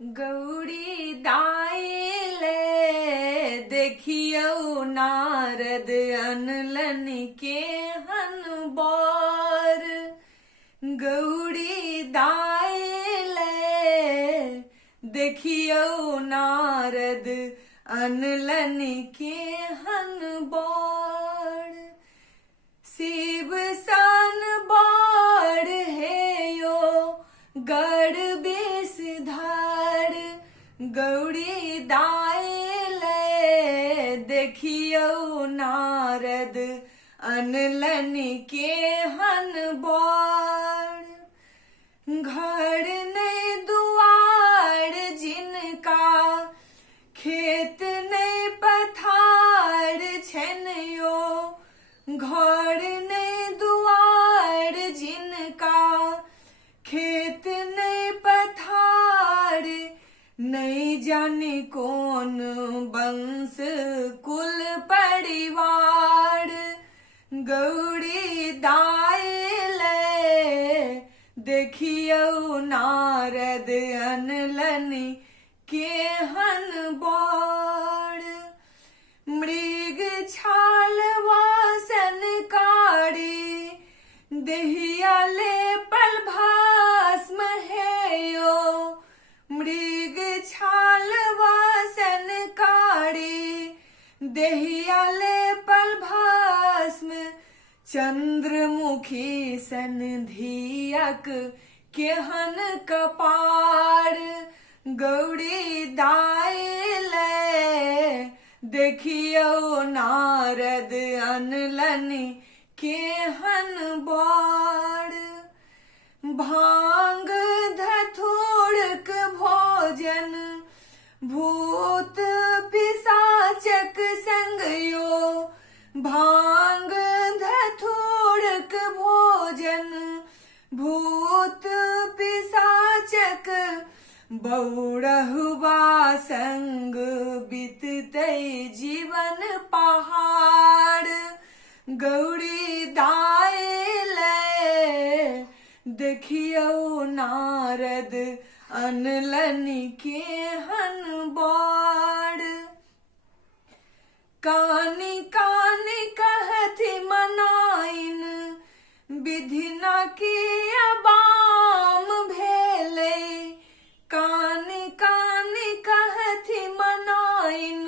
गौरी दाइले देखियो नारद अनलन के हन बर। गौरी दाइले देखियो नारद अनलन के हन बर। शिव सन बार है यो गढ़ बेस धार। गौरी दाइले देखियो नारद अनलन के हन बर। घर ने दुआर जिनका खेत ने पथार छन यो। घर ने दुआर जिनका खेत ने पथार। नहीं जाने कौन वंश कुल परिवार। गौरी दाइले देखियो नारद अनलन के हन बर। मृग छाल वासन कारी देहिया लेपल भस्म है यो। मृग छाल वासन कारी देहिया लेपल भस्म। चंद्रमुखी सन धियक केहन कपार। गौरी दाइले देखियो नारद अनलन केहन बर। भांग धथुरक भोजन भूत पिशाचक संग यो। भांग धथुरक भोजन भूत पिशाचक बौरहुआ संग बीतते जीवन पहाड़। गौरी दाइले देखियो नारद अनलन के हन बर। कानी कानी कहती मनाइन विधि न किया बाम भेले। कानी कानी कहती मनाइन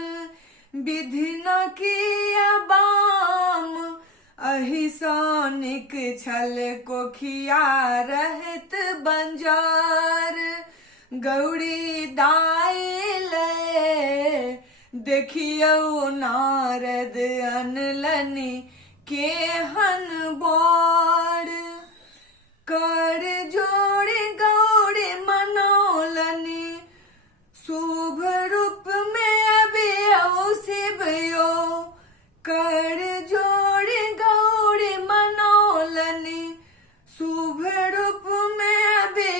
विधि न किया बाम। अहिसानिक छल कोखिया रहत बंजार। गौरी दाइले देखियो नारद अनलन के हन बर। कर जोड़े गौरी मनौलनी शुभ रूप में अभी शिव यो। कर जोड़े गौरी मनौलनी शुभ रूप में अभी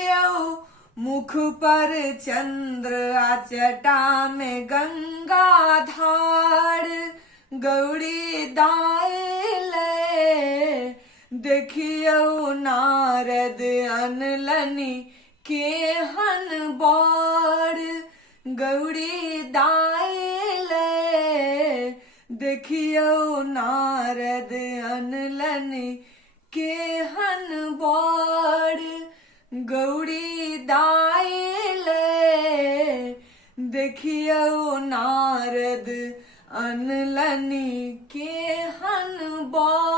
मुख पर चंद्र आचटा में गंगा धार। गौरी दाइले देखियो नारद अनलन के हन बर। गौरी दाइले देखियो नारद अनलन के हन बर। गौरी दाइले देखियो नारद अनलन के हन बर।